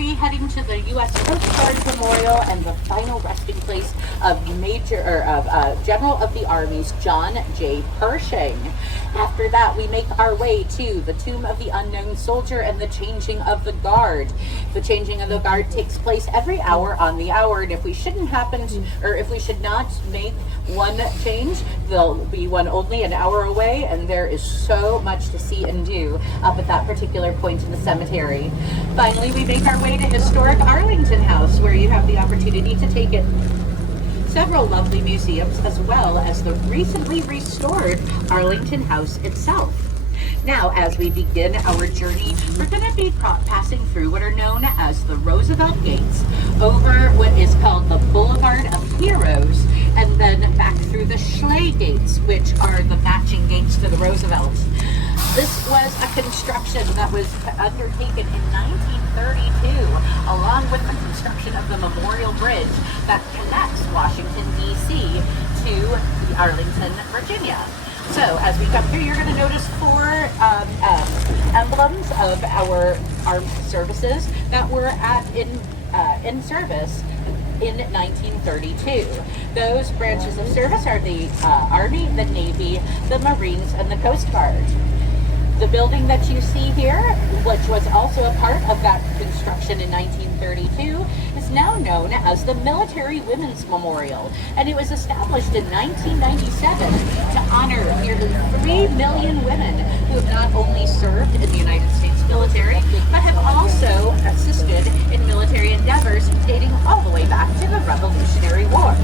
be heading to the U.S. Coast Guard Memorial and the final resting place of General of the Army's John J. Pershing. After that, we make our way to the Tomb of the Unknown Soldier and the Changing of the Guard. The Changing of the Guard takes place every hour on the hour, and if we should not make one change, there'll be one only an hour away, and there is so much to see and do up at that particular point in the cemetery. Finally, we make our way to historic Arlington House, where you have the opportunity to take it several lovely museums, as well as the recently restored Arlington House itself. Now, as we begin our journey, we're going to be passing through what are known as the Roosevelt Gates, over what is called the Boulevard of Heroes, and then back through the Schley Gates, which are the matching gates to the Roosevelts. This was a construction that was undertaken in 1932, along with the construction of the Memorial Bridge that connects Washington, D.C. to Arlington, Virginia. So as we come here, you're going to notice four emblems of our armed services that were in service in 1932. Those branches of service are the Army, the Navy, the Marines, and the Coast Guard. The building that you see here, which was also a part of that construction in 1932, is now known as the Military Women's Memorial, and it was established in 1997 to honor nearly 3 million women who have not only served in the United States military, but have also assisted in military endeavors dating all the way back to the Revolutionary War.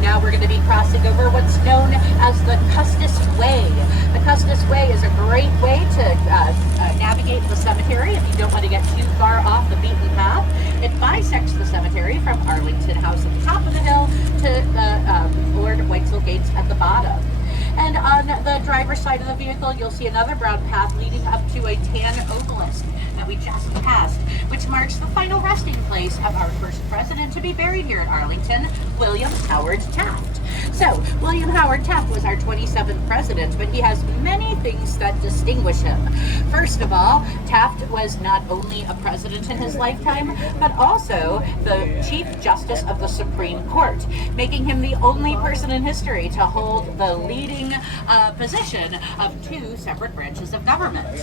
Now we're going to be crossing over what's known as the Custis Way. The Custis Way is a great way to navigate the cemetery if you don't want to get too far off the beaten path. It bisects the cemetery from Arlington House at the top of the hill to the Lord Whitesell Gates at the bottom. And on the driver's side of the vehicle, you'll see another brown path leading up to a tan obelisk that we just passed, which marks the final resting place of our first president to be buried here at Arlington, William Howard Taft. So, William Howard Taft was our 27th president, but he has many things that distinguish him. First of all, Taft was not only a president in his lifetime, but also the Chief Justice of the Supreme Court, making him the only person in history to hold the leading position of two separate branches of government.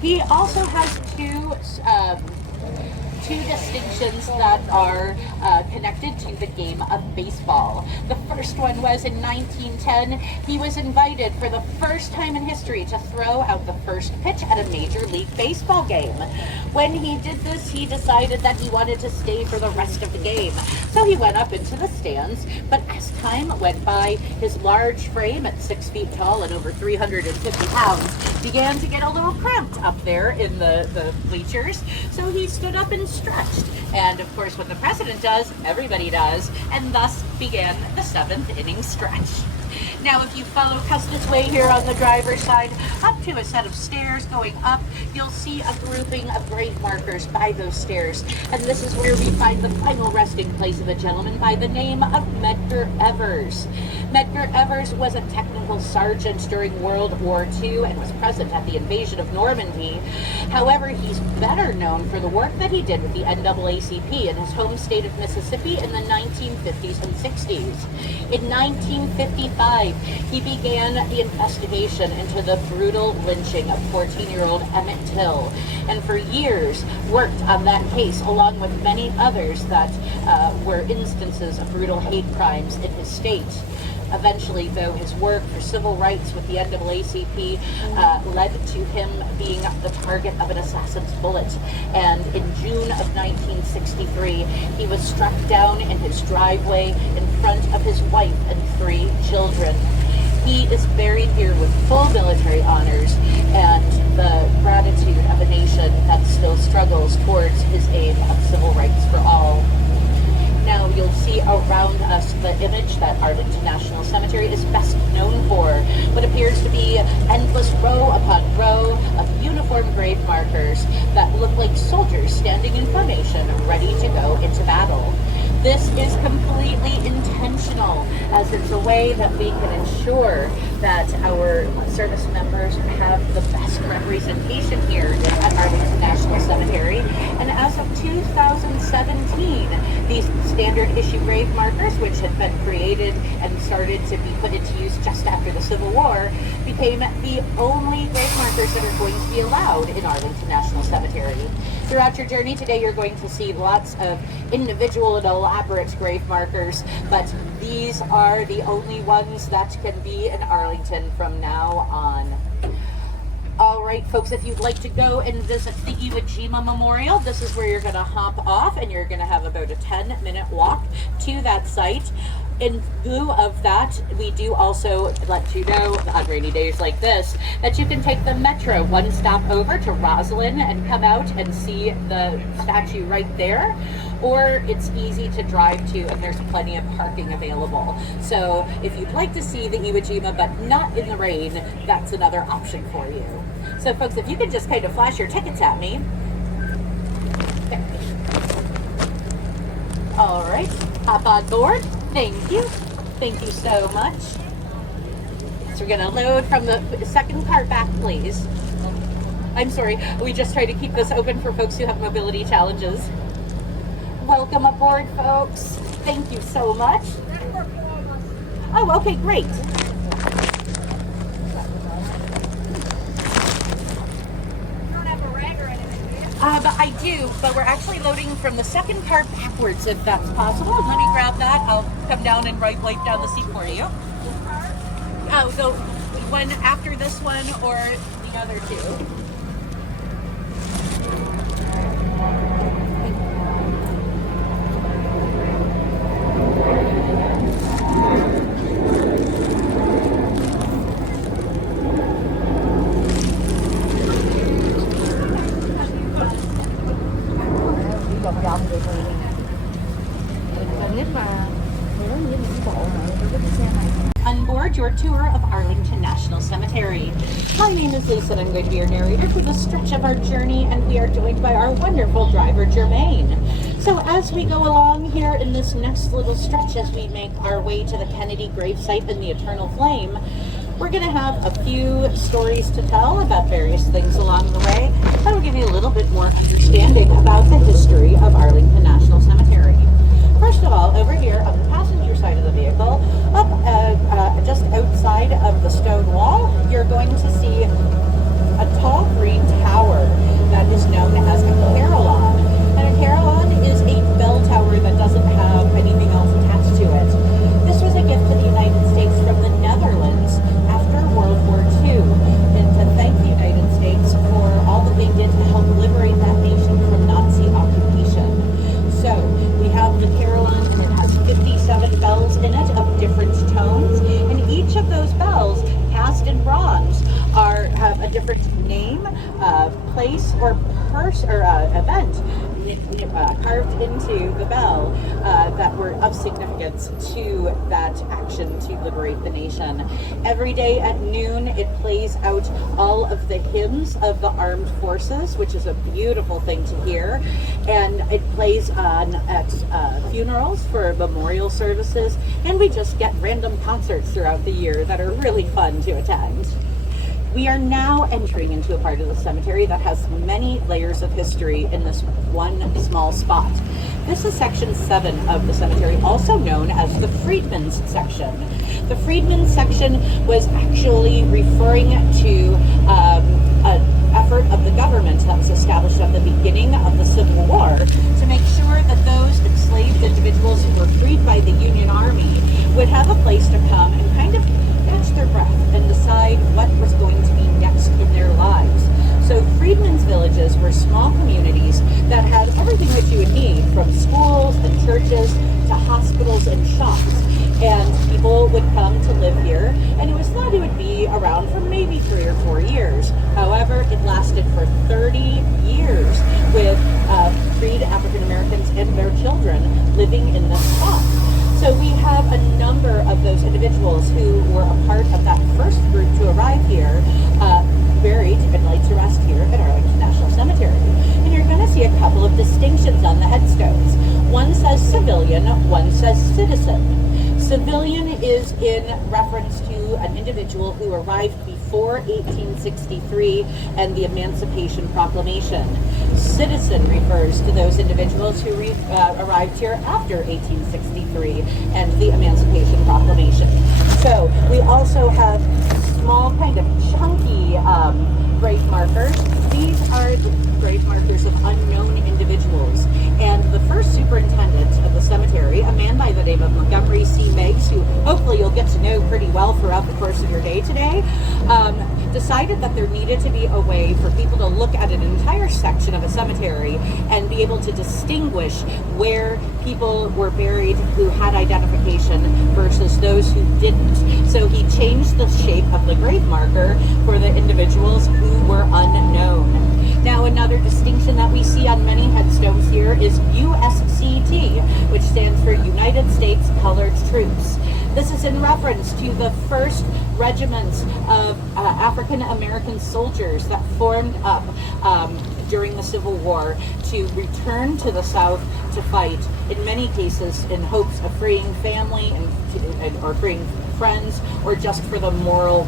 He also has two distinctions that are connected to the game of baseball. The first one was in 1910. He was invited for the first time in history to throw out the first pitch at a Major League Baseball game. When he did this, he decided that he wanted to stay for the rest of the game. So he went up into the stands, but as time went by, his large frame at 6 feet tall and over 350 pounds began to get a little cramped up there in the bleachers. So he stood up and stretched. And of course, what the president does, everybody does, and thus began the 7th inning stretch. Now, if you follow Custis Way here on the driver's side, up to a set of stairs going up, you'll see a grouping of grave markers by those stairs. And this is where we find the final resting place of a gentleman by the name of Medgar Evers. Medgar Evers was a technical sergeant during World War II and was present at the invasion of Normandy. However, he's better known for the work that he did with the NAACP in his home state of Mississippi in the 1950s and 60s. In 1955, he began the investigation into the brutal lynching of 14-year-old Emmett Till, and for years worked on that case along with many others that were instances of brutal hate crimes in his state. Eventually, though, his work for civil rights with the NAACP led to him being the target of an assassin's bullet. And in June of 1963, he was struck down in his driveway in front of his wife and 3 children. He is buried here with full military honors and the gratitude of a nation that still struggles towards his aim of civil rights for all. Now you'll see around us the image that Arlington National Cemetery is best known for, what appears to be endless row upon row of uniform grave markers that look like soldiers standing in formation ready to go into battle. This is completely intentional, as it's a way that we can ensure that our service members have the best representation here at Arlington National Cemetery. And as of 2017, these standard issue grave markers, which had been created and started to be put into use just after the Civil War, became the only grave markers that are going to be allowed in Arlington National Cemetery. Throughout your journey today, you're going to see lots of individual and elaborate grave markers, but these are the only ones that can be in Arlington from now on. All right, folks, if you'd like to go and visit the Iwo Jima Memorial, this is where you're going to hop off, and you're going to have about a 10-minute walk to that site. In lieu of that, we do also let you know on rainy days like this that you can take the metro one stop over to Roslyn and come out and see the statue right there. Or it's easy to drive to, and there's plenty of parking available. So if you'd like to see the Iwo Jima but not in the rain, that's another option for you. So folks, if you could just kind of flash your tickets at me. There. All right, hop on board. Thank you. Thank you so much. So we're gonna load from the second cart back, please. I'm sorry, we just try to keep this open for folks who have mobility challenges. Welcome aboard, folks. Thank you so much. Oh, okay, great. But I do, but we're actually loading from the second cart backwards, if that's possible. Let me grab that. I'll come down and wipe down the seat for you. Oh, the one after this one or the other two? On board your tour of Arlington National Cemetery. My name is Lisa and I'm going to be your narrator for the stretch of our journey, and we are joined by our wonderful driver, Jermaine. So as we go along here in this next little stretch, as we make our way to the Kennedy gravesite and the Eternal Flame, we're going to have a few stories to tell about various things along the way that will give you a little bit more understanding about the history of Arlington National Cemetery. First of all, over here on the passenger side of the vehicle, up just outside of the stone wall, you're going to see a tall green tower that is known as a carillon. And a carillon is a bell tower that doesn't have anything else attached to it. This was a gift to the United States from the Netherlands after World War II, and to thank the United States for all that they did to help liberate that nation from Nazi occupation. So we have the carillon, and it has 57 bells in it of different tones, and each of those bells, cast in bronze, have a different name, place, or event carved into the bell that were of significance to that action to liberate the nation. Every day at noon, it plays out all of the hymns of the armed forces, which is a beautiful thing to hear, and it plays on at funerals for memorial services, and we just get random concerts throughout the year that are really fun to attend. We are now entering into a part of the cemetery that has many layers of history in this one small spot. This is section 7 of the cemetery, also known as the Freedmen's section. The Freedmen's section was actually referring to an effort of the government that was established at the beginning of the Civil War to make sure that those enslaved individuals who were freed by the Union Army would have a place to come and kind of catch their breath and decide what was going to be next in their lives. So freedmen's villages were small communities that had everything that you would need, from schools and churches to hospitals and shops. And people would come to live here, and it was thought it would be around for maybe 3 or 4 years. However, it lasted for 30 years with freed African Americans and their children living in this spot. So we have a number of those individuals who were a part of that first group to arrive here, buried and laid to rest here at Arlington National Cemetery. And you're going to see a couple of distinctions on the headstones. One says civilian, one says citizen. Civilian is in reference to an individual who arrived before 1863 and the Emancipation Proclamation. Citizen refers to those individuals who arrived here after 1863 and the Emancipation Proclamation. So we also have small, kind of chunky grave markers. These are the grave markers of unknown individuals. And the first superintendent of the cemetery, a man by the name of Montgomery C. Meigs, who hopefully you'll get to know pretty well throughout the course of your day today, decided that there needed to be a way for people to look at an entire section of a cemetery and be able to distinguish where people were buried who had identification versus those who didn't. So he changed the shape of the grave marker for the individuals who were unknown. Now, another distinction that we see on many headstones here is USCT, which stands for United States Colored Troops. This is in reference to the first regiments of African American soldiers that formed up during the Civil War to return to the South to fight, in many cases in hopes of freeing family or freeing friends, or just for the moral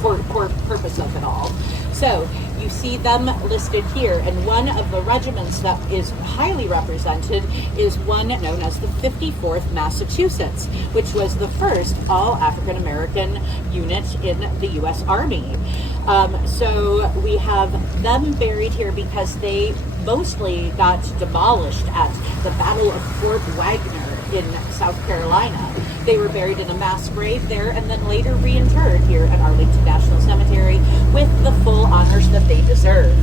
purpose of it all. So you see them listed here, and one of the regiments that is highly represented is one known as the 54th Massachusetts, which was the first all African American unit in the U.S. Army. So we have them buried here because they mostly got demolished at the Battle of Fort Wagner in South Carolina. They were buried in a mass grave there and then later reinterred here at Arlington National Cemetery with the full honors that they deserve.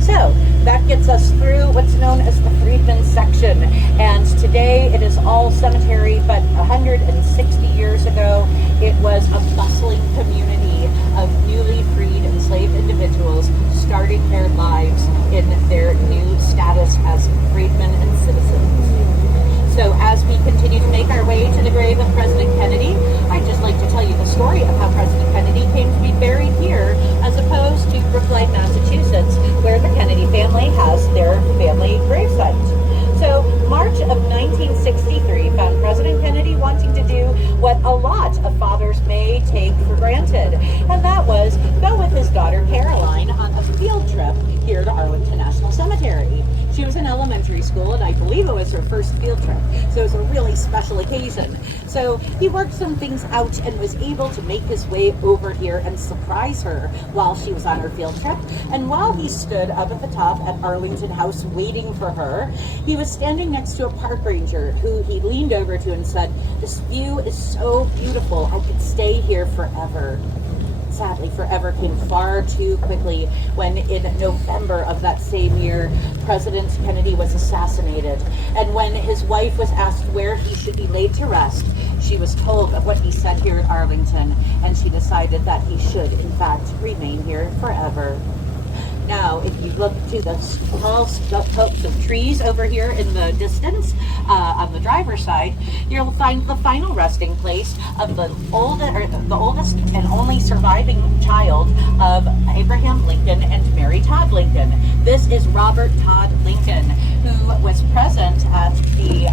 So that gets us through what's known as the Freedmen section, and today it is all cemetery, but 160 years ago it was a bustling community of newly freed enslaved individuals starting their lives in their new status as freedmen and citizens. So as we continue to make our way to the grave of President Kennedy, I'd just like to tell you the story of how President Kennedy came to be buried here as opposed to Brookline, Massachusetts, where the Kennedy family has their family gravesite. So March of 1963 found President Kennedy wanting to do what a lot of fathers may take for granted, and that was go with his daughter Caroline on a field trip here to Arlington National Cemetery. She was in elementary school, and I believe it was her first field trip, so it was a really special occasion. So he worked some things out and was able to make his way over here and surprise her while she was on her field trip. And while he stood up at the top at Arlington House waiting for her, he was standing next to a park ranger who he leaned over to and said, "This view is so beautiful, I could stay here forever." Sadly, forever came far too quickly when in November of that same year, President Kennedy was assassinated. And when his wife was asked where he should be laid to rest, she was told of what he said here at Arlington, and she decided that he should, in fact, remain here forever. Now, if you look to the tall slopes of trees over here in the distance, on the driver's side, you'll find the final resting place of the oldest and only surviving child of Abraham Lincoln and Mary Todd Lincoln. This is Robert Todd Lincoln, who was present at the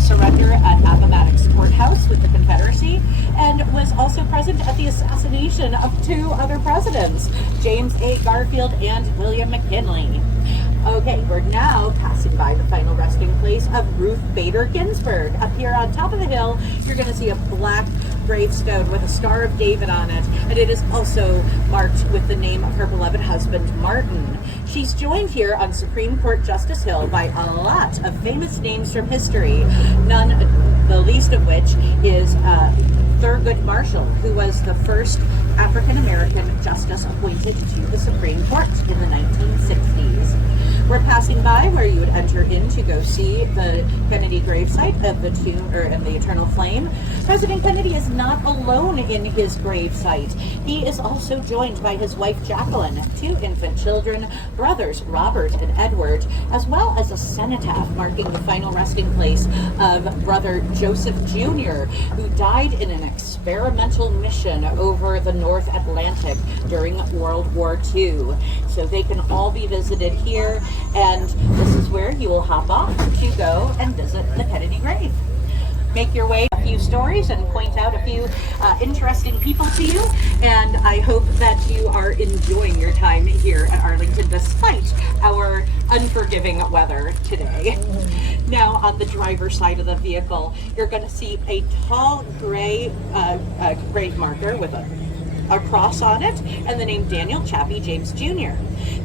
surrender at Appomattox Courthouse with the Confederacy, and was also present at the assassination of two other presidents, James A. Garfield and William McKinley. Okay, we're now passing by the final resting place of Ruth Bader Ginsburg. Up here on top of the hill, you're going to see a black gravestone with a Star of David on it, and it is also marked with the name of her beloved husband, Martin. She's joined here on Supreme Court Justice Hill by a lot of famous names from history, none the least of which is Thurgood Marshall, who was the first African-American justice appointed to the Supreme Court in the 1960s. We're passing by where you would enter in to go see the Kennedy gravesite of the tomb, and the Eternal Flame. President Kennedy is not alone in his gravesite. He is also joined by his wife Jacqueline, two infant children, brothers Robert and Edward, as well as a cenotaph marking the final resting place of brother Joseph Jr., who died in an experimental mission over the North Atlantic during World War II. So they can all be visited here, and this is where you will hop off to go and visit the Kennedy grave. Make make your way a few stories and point out a few interesting people to you. And I hope that you are enjoying your time here at Arlington despite our unforgiving weather today. Now, on the driver's side of the vehicle, you're going to see a tall gray grave marker with a cross on it and the name Daniel Chappie James Jr.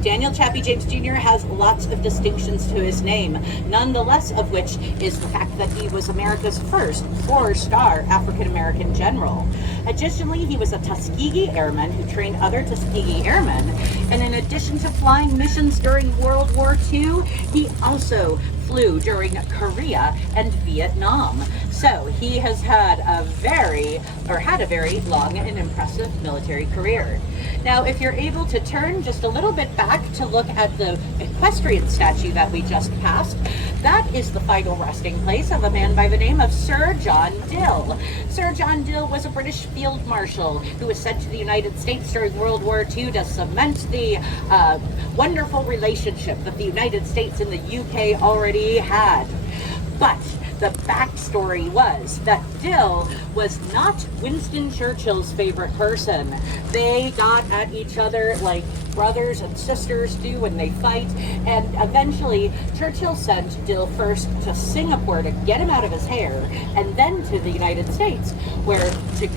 Daniel Chappie James Jr. has lots of distinctions to his name, none the less of which is the fact that he was America's first four-star African-American general. Additionally, he was a Tuskegee Airman who trained other Tuskegee Airmen, and in addition to flying missions during World War II, he also flew during Korea and Vietnam. So he has had a very long and impressive military career. Now, if you're able to turn just a little bit back to look at the equestrian statue that we just passed, that is the final resting place of a man by the name of Sir John Dill. Sir John Dill was a British field marshal who was sent to the United States during World War II to cement the wonderful relationship that the United States and the UK already had. But the backstory was that Dill was not Winston Churchill's favorite person. They got at each other like brothers and sisters do when they fight, and eventually Churchill sent Dill first to Singapore to get him out of his hair, and then to the United States, where, to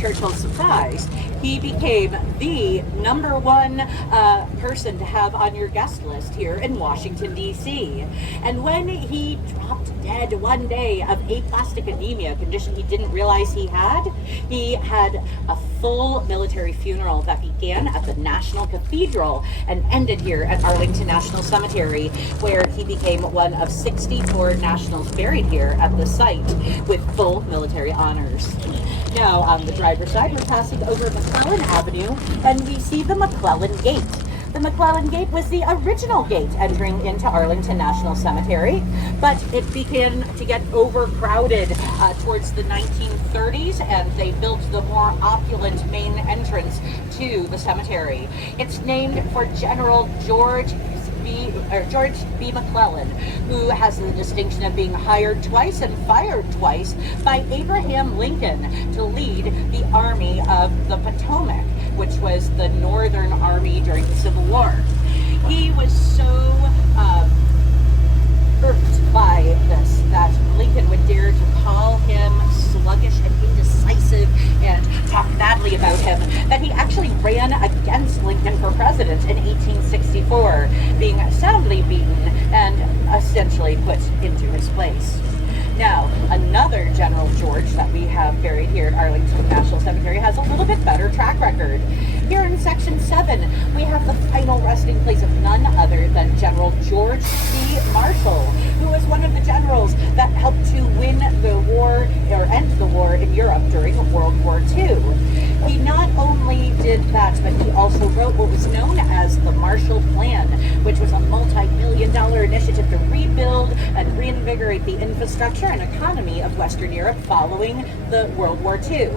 Churchill's surprise, he became the #1 person to have on your guest list here in Washington, D.C. And when he dropped dead one day of aplastic anemia, a condition he didn't realize he had a full military funeral that began at the National Cathedral and ended here at Arlington National Cemetery, where he became one of 64 nationals buried here at the site with full military honors. Now, on the driver's side, we're passing over McClellan Avenue, and we see the McClellan Gate. The McClellan Gate was the original gate entering into Arlington National Cemetery, but it began to get overcrowded towards the 1930s, and they built the more opulent main entrance to the cemetery. It's named for General George B. McClellan, who has the distinction of being hired twice and fired twice by Abraham Lincoln to lead the Army of the Potomac, which was the Northern Army during the Civil War. He was so irked by this that Lincoln would dare to call him sluggish and indecisive and talk badly about him, that he actually ran against Lincoln for president in 1864, being soundly beaten and essentially put into his place. Now, another General George that we have buried here at Arlington National Cemetery has a little bit better track record. Here in Section 7, we have the final resting place of none other than General George C. Marshall, who was one of the generals that helped to win the war, or end the war in Europe during World War II. He not only did that, but he also wrote what was known as the Marshall Plan, which was a multi-million-dollar initiative to rebuild and reinvigorate the infrastructure and economy of Western Europe following the World War II.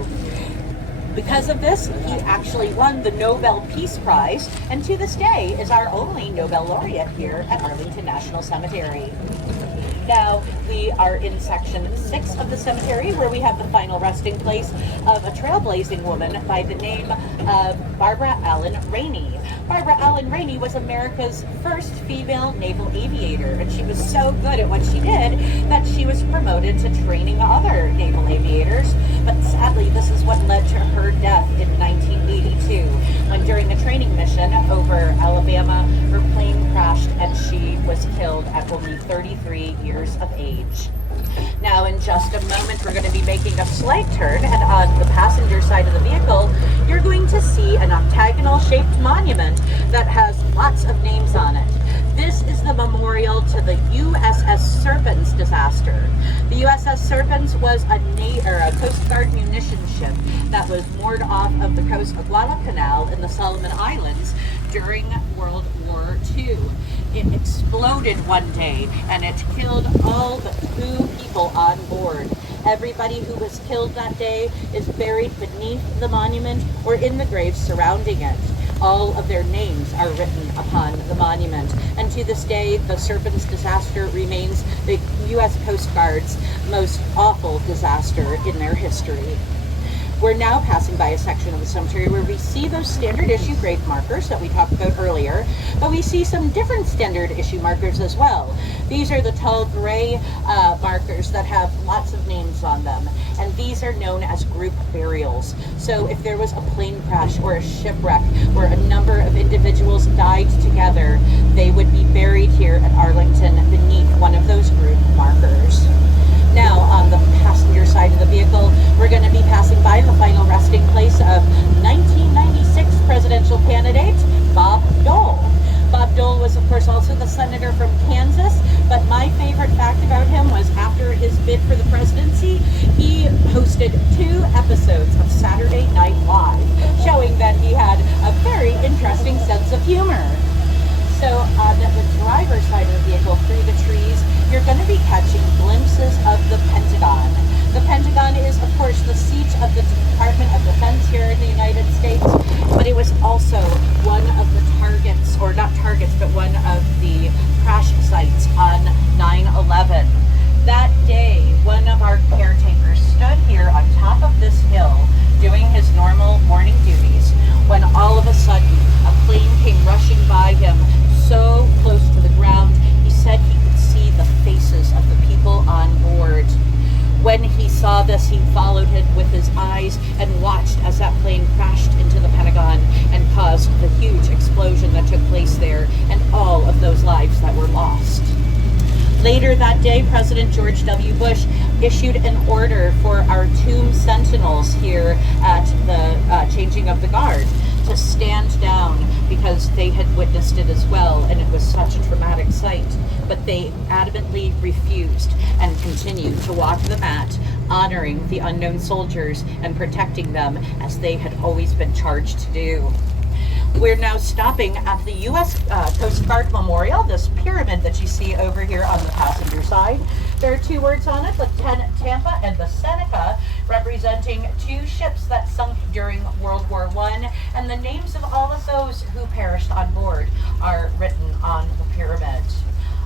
Because of this, he actually won the Nobel Peace Prize, and to this day is our only Nobel laureate here at Arlington National Cemetery. Now, we are in Section 6 of the cemetery, where we have the final resting place of a trailblazing woman by the name of Barbara Allen Rainey. Barbara Allen Rainey was America's first female naval aviator, and she was so good at what she did that she was promoted to training other naval aviators. But sadly, this is what led to her death in 1982, when during a training mission over Alabama, her plane crashed and she was killed at only 33 years of age. Now, in just a moment, we're going to be making a slight turn, and on the passenger side of the vehicle, you're going to see an octagonal-shaped monument that has lots of names on it. This is the memorial to the USS Serpents disaster. The USS Serpents was a Coast Guard munition ship that was moored off of the coast of Guadalcanal in the Solomon Islands during World War II. It exploded one day, and it killed all but 2 people on board. Everybody who was killed that day is buried beneath the monument or in the graves surrounding it. All of their names are written upon the monument, and to this day, the Serpents disaster remains the U.S. Coast Guard's most awful disaster in their history. We're now passing by a section of the cemetery where we see those standard issue grave markers that we talked about earlier, but we see some different standard issue markers as well. These are the tall gray markers that have lots of names on them, and these are known as group burials. So if there was a plane crash or a shipwreck where a number of individuals died together, they would be buried here at Arlington beneath one of those group markers. Now, on the passenger side of the vehicle, we're going to be passing by the final resting place of 1996 presidential candidate Bob Dole. Bob Dole was, of course, also the senator from Kansas, but my favorite fact about him was after his bid for the presidency, he hosted 2 episodes of Saturday Night Live, showing that he had a very interesting sense of humor. So on the driver's side of the vehicle, through the trees, you're going to be catching glimpses of the Pentagon. The Pentagon is, of course, the seat of the Department of Defense here in the United States, but it was also one of the targets, or not targets, but one of the crash sites on 9/11. That day, one of our caretakers stood here on top of this hill doing his normal morning duties when all of a sudden a plane came rushing by him so close to the ground. He said he could see the faces of the people on board. When he saw this, he followed it with his eyes and watched as that plane crashed into the Pentagon and caused the huge explosion that took place there and all of those lives that were lost. Later that day, President George W. Bush issued an order for our tomb sentinels here at the changing of the guard to stand down because they had witnessed it as well, and it was such a traumatic sight. But they adamantly refused and continued to walk the mat, honoring the unknown soldiers and protecting them as they had always been charged to do. We're now stopping at the U.S. Coast Guard Memorial, this pyramid that you see over here on the passenger side. There are 2 words on it, the Tampa and the Seneca, representing 2 ships that sunk during World War I, and the names of all of those who perished on board are written on the pyramid.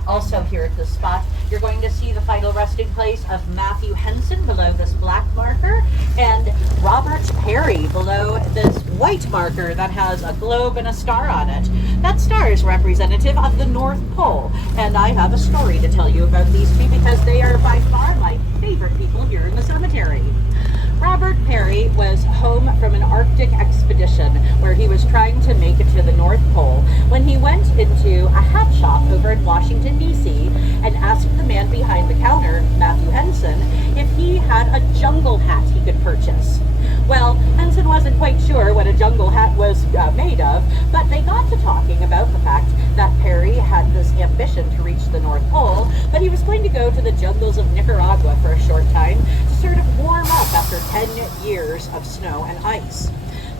Also here at this spot, you're going to see the final resting place of Matthew Henson below this black marker, and Robert Perry below this white marker that has a globe and a star on it. That star is representative of the North Pole, and I have a story to tell you about these 2 because they are by far my favorite people here in the cemetery. Robert Perry was home from an Arctic expedition where he was trying to make it to the North Pole when he went into a hat shop over in Washington, D.C. and asked the man behind the counter, Matthew Henson, if he had a jungle hat he could purchase. Well, Henson wasn't quite sure what a jungle hat was made of, but they got to talking about the fact that Perry had this ambition to reach the North Pole, but he was going to go to the jungles of Nicaragua for a short time to sort of warm up after 10 years of snow and ice.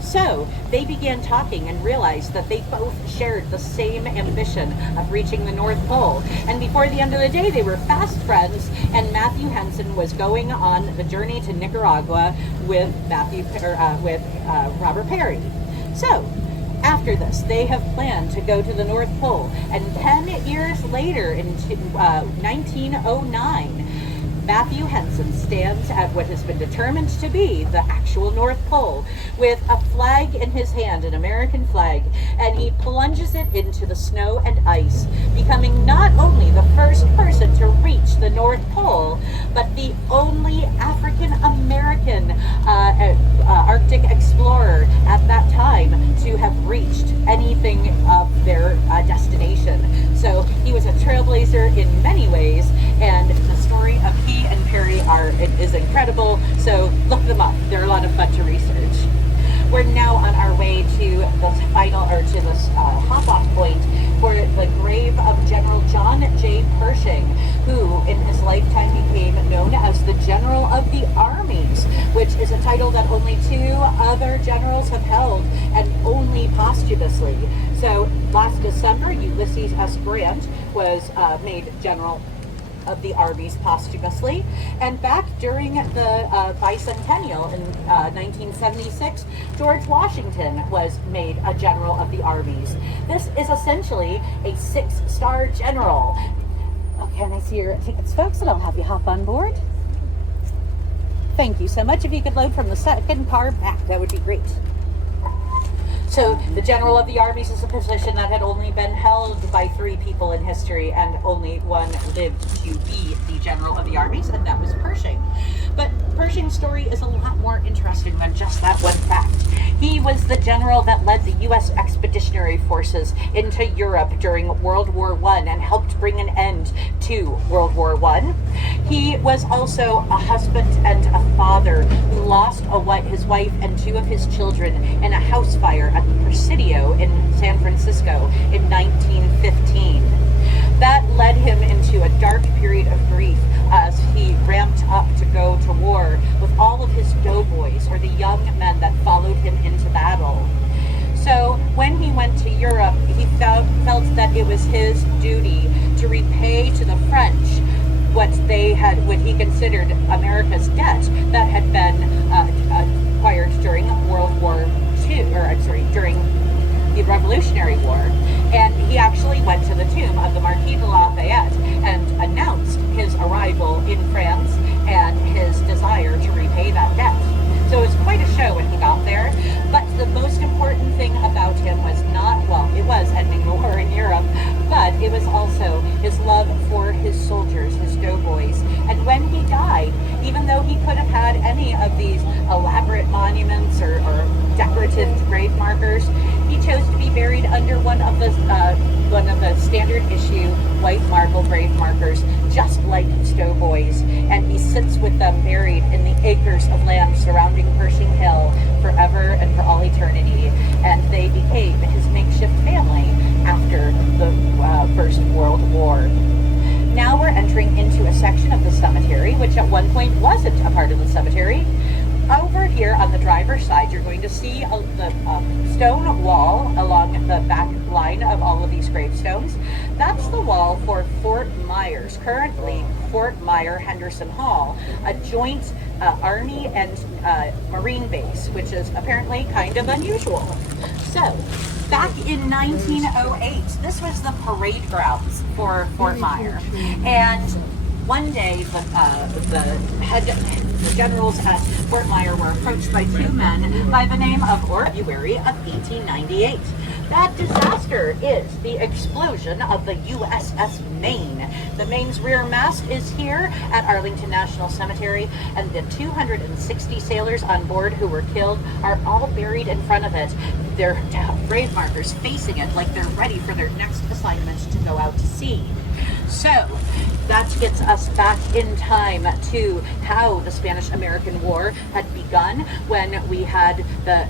So they began talking and realized that they both shared the same ambition of reaching the North Pole. And before the end of the day, they were fast friends, and Matthew Henson was going on the journey to Nicaragua with Robert Perry. So after this, they have planned to go to the North Pole, and 10 years later, in 1909, Matthew Henson stands at what has been determined to be the actual North Pole with a flag in his hand, an American flag, and he plunges it into the snow and ice, becoming not only the first person to reach the North Pole, but the only African American Arctic explorer at that time to have reached anything of their destination. So he was a trailblazer in many ways, and the story of he and Perry is incredible, so look them up. They're a lot of fun to research. We're now on our way to this hop-off point for the grave of General John J. Pershing, who in his lifetime became known as the General of the Armies, which is a title that only 2 other generals have held, and only posthumously. So last December, Ulysses S. Grant was made General of the armies posthumously. And back during the bicentennial in 1976, George Washington was made a general of the armies. This is essentially a 6-star general. Okay, and I see your tickets, folks, and I'll have you hop on board. Thank you so much. If you could load from the second car back, that would be great. So the General of the Armies is a position that had only been held by 3 people in history, and only one lived to be the General of the Armies, and that was Pershing. But Pershing's story is a lot more interesting than just that one fact. He was the general that led the U.S. Expeditionary Forces into Europe during World War I and helped bring an end to World War I. He was also a husband and a father who lost his wife and 2 of his children in a house fire at the Presidio in San Francisco in 1915. That led him into a dark period of grief as he ramped up to go to war with all of his doughboys, or the young men that followed him into battle. So when he went to Europe, he felt that it was his duty to repay to the French what he considered America's debt that had been acquired during World War II, during the Revolutionary War. And he actually went to the tomb of the Marquis de Lafayette and announced his arrival in France and his desire to repay that debt. So it was quite a show when he got there. But the most important thing about him was it was ending the war in Europe, but it was also his love for his soldiers, his doughboys. And when he died, even though he could have had any of these elaborate monuments or decorative grave markers, he chose to be buried under one of the standard issue white marble grave markers, just like his doughboys. And he sits with them buried in the acres of land surrounding Pershing Hill forever and for all eternity. And they became his makeshift family after the First World War. Now we're entering into a section of the cemetery, which at one point wasn't a part of the cemetery. Over here on the driver's side, you're going to see the stone wall along the back line of all of these gravestones. That's the wall for Fort Myers, currently Fort Myer Henderson Hall, a joint Army and Marine base, which is apparently kind of unusual. So, back in 1908, this was the parade grounds for Fort Myer, and one day the generals at Fort Myer were approached by 2 men by the name of February of 1898. That disaster is the explosion of the USS Maine. The Maine's rear mast is here at Arlington National Cemetery, and the 260 sailors on board who were killed are all buried in front of it. Their grave markers facing it like they're ready for their next assignment to go out to sea. So that gets us back in time to how the Spanish-American War had begun, when we had the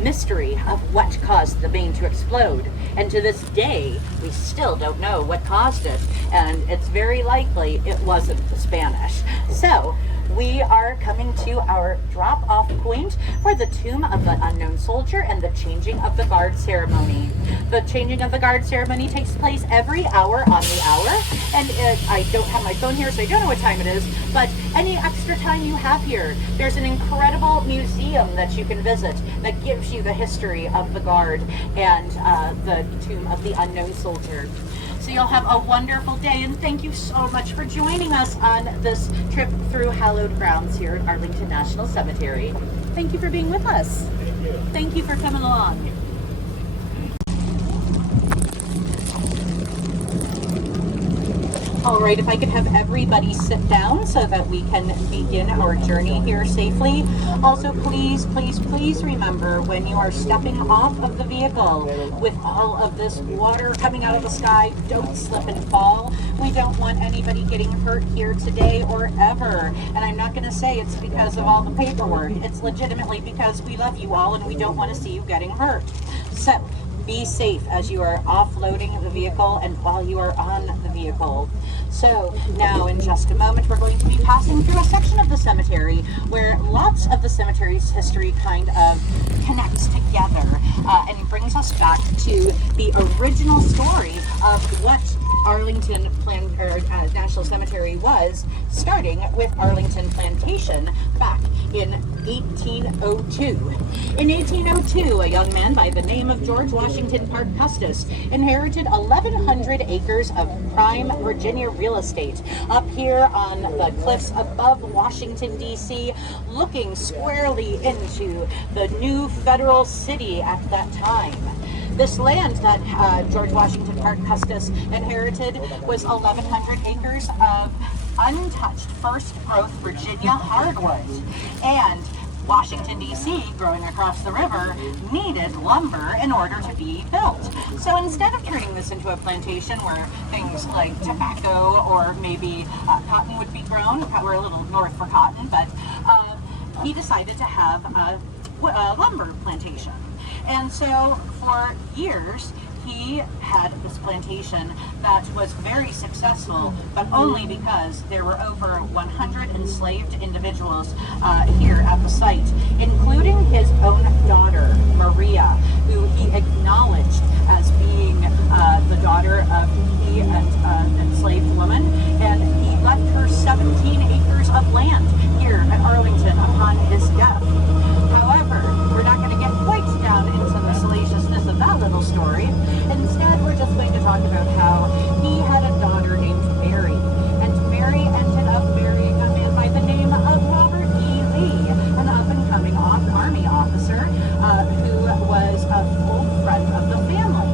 mystery of what caused the Maine to explode. And to this day, we still don't know what caused it, and it's very likely it wasn't the Spanish. So we are coming to our drop-off point for the Tomb of the Unknown Soldier and the Changing of the Guard ceremony. The Changing of the Guard ceremony takes place every hour on the hour, and I don't have my phone here, so I don't know what time it is, but any extra time you have here, there's an incredible museum that you can visit that gives you the history of the Guard and the Tomb of the Unknown Soldier. So you'll have a wonderful day, and thank you so much for joining us on this trip through hallowed grounds here at Arlington National Cemetery. Thank you for being with us. Thank you. Thank you for coming along. All right, if I could have everybody sit down so that we can begin our journey here safely. Also, please, please, please remember, when you are stepping off of the vehicle with all of this water coming out of the sky, don't slip and fall. We don't want anybody getting hurt here today or ever. And I'm not going to say it's because of all the paperwork. It's legitimately because we love you all and we don't want to see you getting hurt. So, Be safe as you are offloading the vehicle and while you are on the vehicle. So now in just a moment, we're going to be passing through a section of the cemetery where lots of the cemetery's history kind of connects together and brings us back to the original story of what Arlington National Cemetery was, starting with Arlington Plantation back in 1802. In 1802, a young man by the name of George Washington Parke Custis inherited 1,100 acres of prime Virginia real estate up here on the cliffs above Washington, D.C., looking squarely into the new federal city at that time. This land that George Washington Parke Custis inherited was 1,100 acres of untouched first growth Virginia hardwood. And Washington, D.C., growing across the river, needed lumber in order to be built. So instead of turning this into a plantation where things like tobacco or maybe cotton would be grown, we're a little north for cotton, but he decided to have a lumber plantation. And so for years, he had this plantation that was very successful, but only because there were over 100 enslaved individuals here at the site, including his own daughter, Maria, who he acknowledged as being the daughter of an enslaved woman, and he left her 17 acres of land here at Arlington upon his death. However, we're not going to get quite down into the salaciousness of that little story. Instead, we're just going to talk about how he had a daughter named Mary, and Mary ended up marrying a man by the name of Robert E. Lee, an up-and-coming Army officer who was an old friend of the family.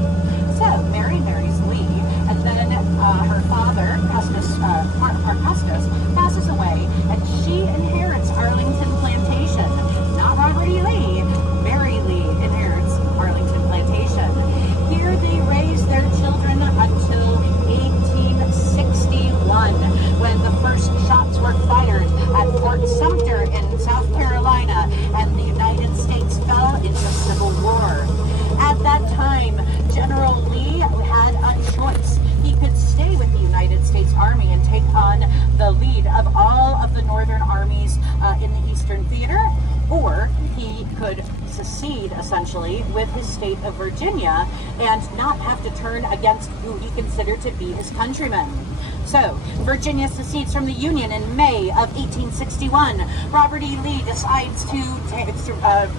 So Mary marries Lee, and then her father, Parke Custis, passes away, and she inherits Arlington Plantation. Not Robert E. Lee, Mary Lee inherits Arlington Plantation. Here they raised their children until 1861, when the first shots were fired at Fort Sumter in South Carolina, and the United States fell into civil war. At that time, General Lee had a choice. He could stay with the United States Army and take on the lead of all of the northern armies in the Eastern Theater, or he could secede, essentially, with his state of Virginia and not have to turn against who he considered to be his countrymen. So, Virginia secedes from the Union in May of 1861. Robert E. Lee decides to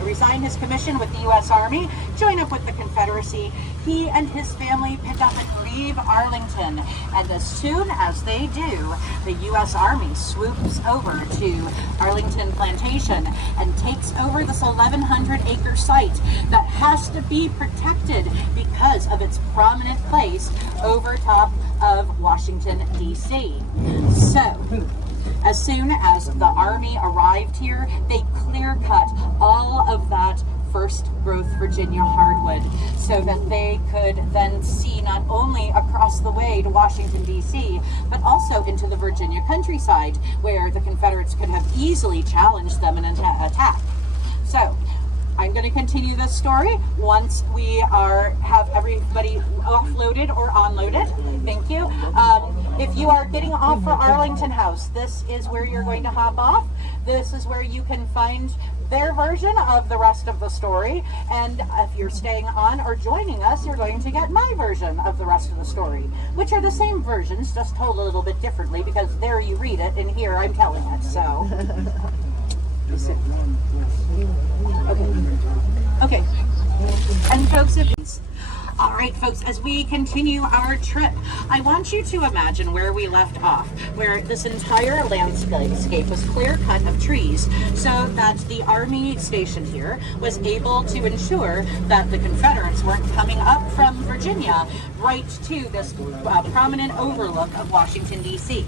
resign his commission with the U.S. Army, join up with the Confederacy. He and his family pick up and leave Arlington, and as soon as they do, the U.S. Army swoops over to Arlington Plantation and takes over this 1,100-acre site that has to be protected because of its prominent place over top of Washington, D.C. So, as soon as the Army arrived here, they clear-cut all of that first growth Virginia hardwood so that they could then see not only across the way to Washington, D.C., but also into the Virginia countryside, where the Confederates could have easily challenged them in an attack. So, I'm going to continue this story once we have everybody offloaded or unloaded. Thank you. If you are getting off for Arlington House, this is where you're going to hop off. This is where you can find their version of the rest of the story. And if you're staying on or joining us, you're going to get my version of the rest of the story, which are the same versions, just told a little bit differently, because there you read it and here I'm telling it. So. Okay. And folks, all right, folks, as we continue our trip, I want you to imagine where we left off, where this entire landscape was clear cut of trees so that the Army stationed here was able to ensure that the Confederates weren't coming up from Virginia right to this prominent overlook of Washington, D.C.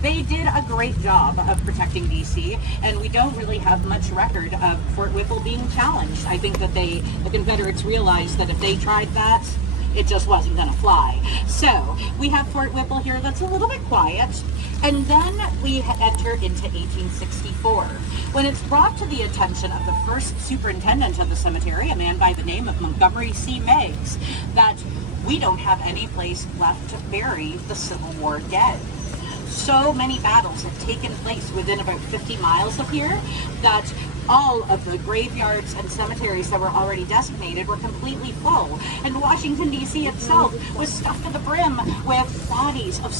They did a great job of protecting D.C., and we don't really have much record of Fort Whipple being challenged. I think that the Confederates realized that if they tried that, it just wasn't going to fly. So we have Fort Whipple here that's a little bit quiet. And then we enter into 1864, when it's brought to the attention of the first superintendent of the cemetery, a man by the name of Montgomery C. Meigs, that we don't have any place left to bury the Civil War dead. So many battles had taken place within about 50 miles of here that all of the graveyards and cemeteries that were already designated were completely full, and Washington D.C. itself was stuffed to the brim with bodies of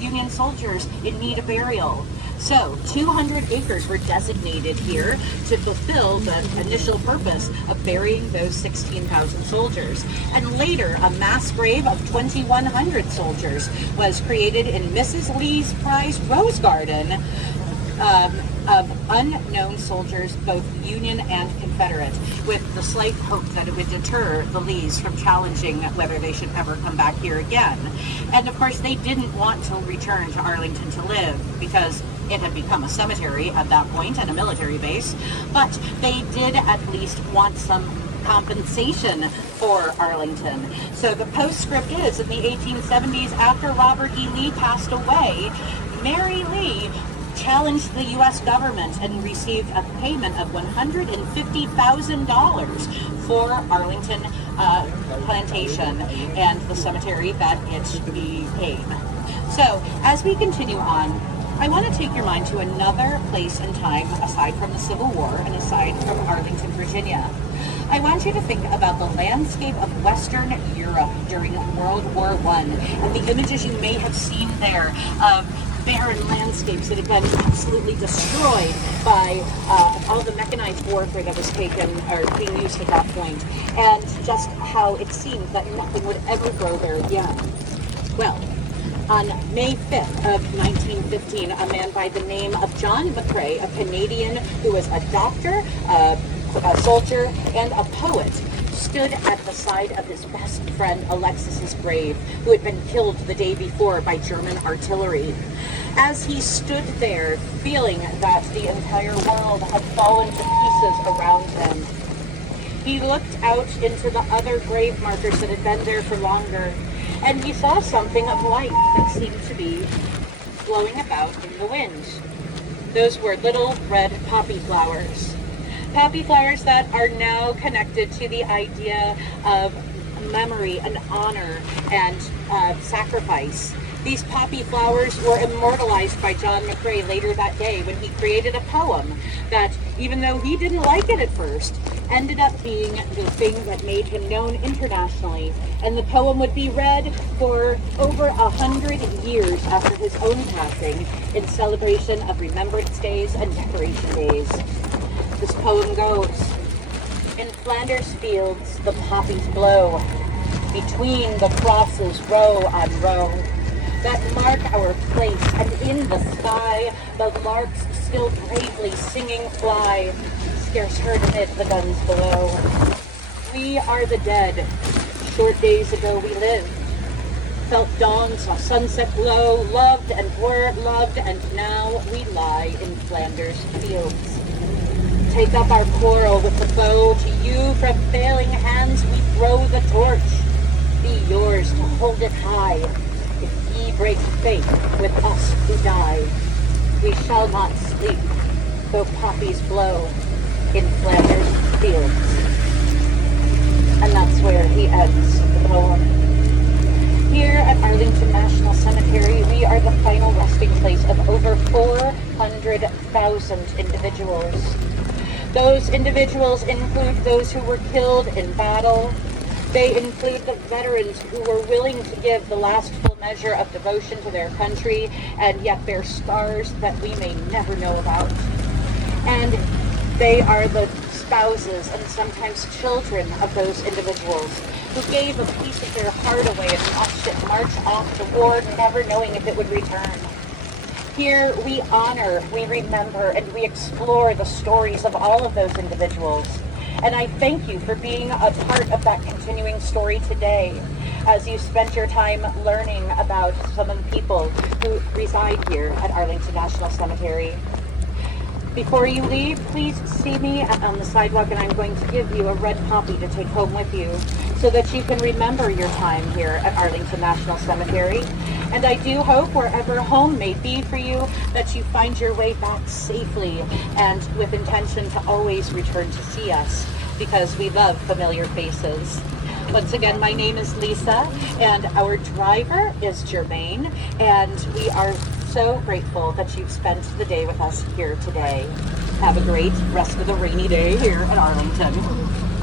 Union soldiers in need of burial. So 200 acres were designated here to fulfill the initial purpose of burying those 16,000 soldiers. And later, a mass grave of 2,100 soldiers was created in Mrs. Lee's prized rose garden of unknown soldiers, both Union and Confederate, with the slight hope that it would deter the Lees from challenging whether they should ever come back here again. And of course, they didn't want to return to Arlington to live because it had become a cemetery at that point and a military base, but they did at least want some compensation for Arlington. So the postscript is, in the 1870s, after Robert E. Lee passed away, Mary Lee challenged the U.S. government and received a payment of $150,000 for Arlington Plantation and the cemetery that it became. So as we continue on, I want to take your mind to another place and time aside from the Civil War and aside from Arlington, Virginia. I want you to think about the landscape of Western Europe during World War I and the images you may have seen there of barren landscapes that had been absolutely destroyed by all the mechanized warfare that was taken or being used at that point, and just how it seemed that nothing would ever grow there again. Well, on May 5th of 1915, a man by the name of John McCrae, a Canadian who was a doctor, a soldier, and a poet, stood at the side of his best friend Alexis's grave, who had been killed the day before by German artillery. As he stood there, feeling that the entire world had fallen to pieces around him, he looked out into the other grave markers that had been there for longer, and he saw something of light that seemed to be blowing about in the wind. Those were little red poppy flowers. Poppy flowers that are now connected to the idea of memory and honor and sacrifice. These poppy flowers were immortalized by John McCrae later that day when he created a poem that, even though he didn't like it at first, ended up being the thing that made him known internationally. And the poem would be read for over 100 years after his own passing in celebration of Remembrance Days and Decoration Days. This poem goes: in Flanders fields the poppies blow, between the crosses row on row, that mark our place, and in the sky the larks still bravely singing fly, scarce heard amid the guns below. We are the dead, short days ago we lived, felt dawn, saw sunset glow, loved and were loved, and now we lie in Flanders fields. Take up our quarrel with the foe, to you from failing hands we throw the torch. Be yours to hold it high, if ye break faith with us who die. We shall not sleep, though poppies blow in Flanders fields. And that's where he ends the poem. Here at Arlington National Cemetery, we are the final resting place of over 400,000 individuals. Those individuals include those who were killed in battle. They include the veterans who were willing to give the last full measure of devotion to their country and yet bear scars that we may never know about. And they are the spouses and sometimes children of those individuals who gave a piece of their heart away and watched it march off to war, never knowing if it would return. Here we honor, we remember, and we explore the stories of all of those individuals. And I thank you for being a part of that continuing story today, as you spent your time learning about some of the people who reside here at Arlington National Cemetery. Before you leave, please see me on the sidewalk, and I'm going to give you a red poppy to take home with you. so that you can remember your time here at Arlington National Cemetery. And I do hope wherever home may be for you that you find your way back safely and with intention to always return to see us, because we love familiar faces. Once again, my name is Lisa, and our driver is Jermaine, and we are so grateful that you've spent the day with us here today. Have a great rest of the rainy day here at Arlington.